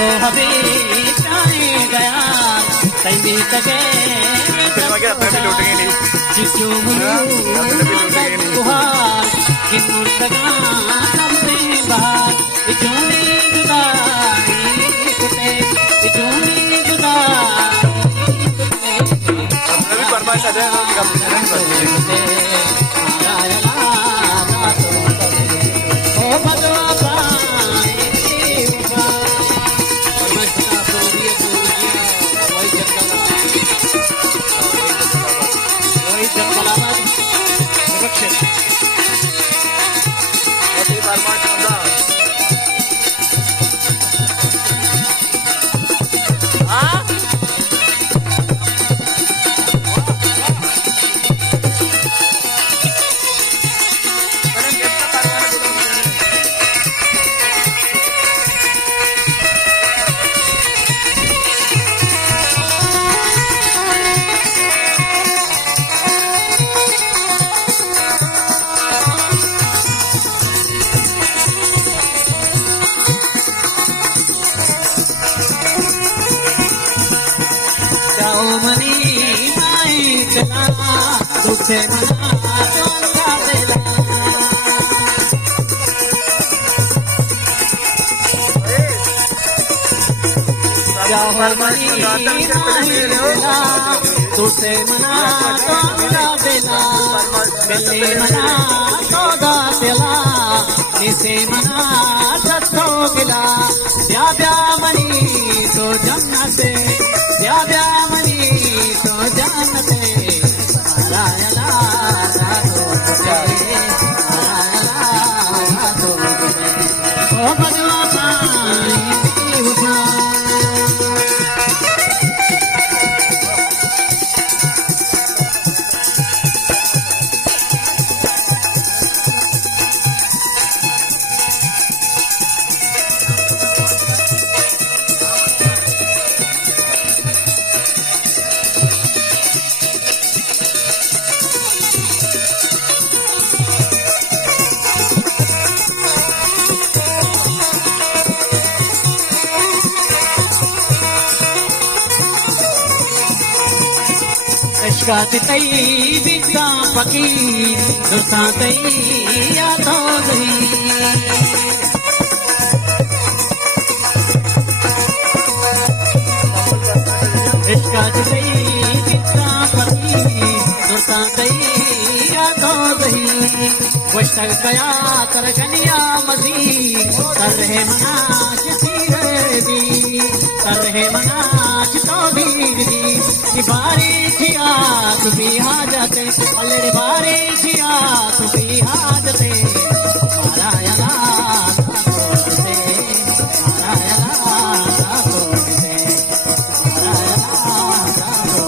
तो हबी चाहे गया तैमी तके चिचू बुहार किन्नूर तगा नमसे बाहर इचूनी जुदाई कुते इचूनी जुदाई कुते परमाश आ जाए तुझे मना चोंगा देला तुझे मना चोंगा देला दिल्ली मना चौदा दिला निसे मना सत्तो गिला ब्या मनी तो जन्नते ब्या मनी तो जन्नते इश्कात तई बिका फकीर दुसा तई यादो गई इश्कात तई बिका फकीर दुसा तई यादो गई वशल कया कर गनिया मजीद कर रहे मनाज तीरदी कर रहे मनाज तो भी दी बारी थी आग बिहार